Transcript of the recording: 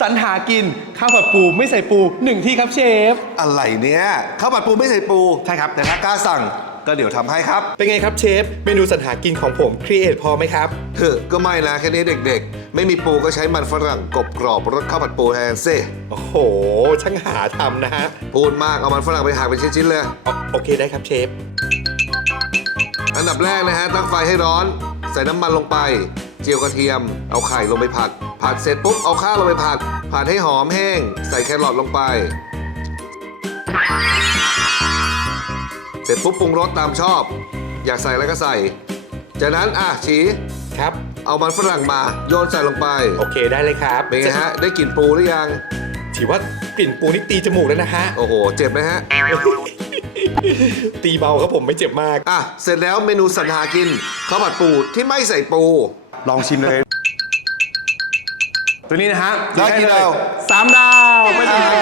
สรรหากินข้าวผัดปูไม่ใส่ปูหนึ่งที่ครับเชฟ อะไรเนี่ยข้าวผัดปูไม่ใส่ปูใช่ครับ แต่ถ้ากล้าสั่งก็เดี๋ยวทำให้ครับเป็นไงครับเชฟ เมนูสรรหากินของผมครีเอทพอไหมครับเถอะก็ไม่นะแค่นี้เด็กๆ ไม่มีปูก็ใช้มันฝรั่งกรอบกรอบรสข้าวผัดปูแทนซิโอ้โห ช่างหาทำนะฮะพูดมากเอามันฝรั่งไปหักเป็นชิ้นๆเลยโอโอเคได้ครับเชฟ อันดับแรกนะฮะตั้งไฟให้ร้อน ใส่น้ำมันลงไป เจียวกระเทียม เอาไข่ลงไปผัด ผัดเสร็จปุ๊บเอาข้าวลงไปผัด ผัดให้หอมแห้ง ใส่แครอทลงไป เสร็จปุ๊บปรุงรสตามชอบ อยากใส่อะไรก็ใส่ จากนั้นอะฉีครับ เอามันฝรั่งมาโยนใส่ลงไป โอเคได้เลยครับเป็นไงฮะ ได้กลิ่นปูหรือยัง ถือว่ากลิ่นปูนี่ตีจมูกแล้วนะฮะ โอ้โห เจ็บไหมฮะ ตีเบาครับผมไม่เจ็บมาก อะ เสร็จแล้วเมนูสรรหากินข้าวผัดปูที่ไม่ใส่ปู ลองชิมเลย ตัวนี้นะฮะได้กี่ดาว สามดาวไม่ใช่กิน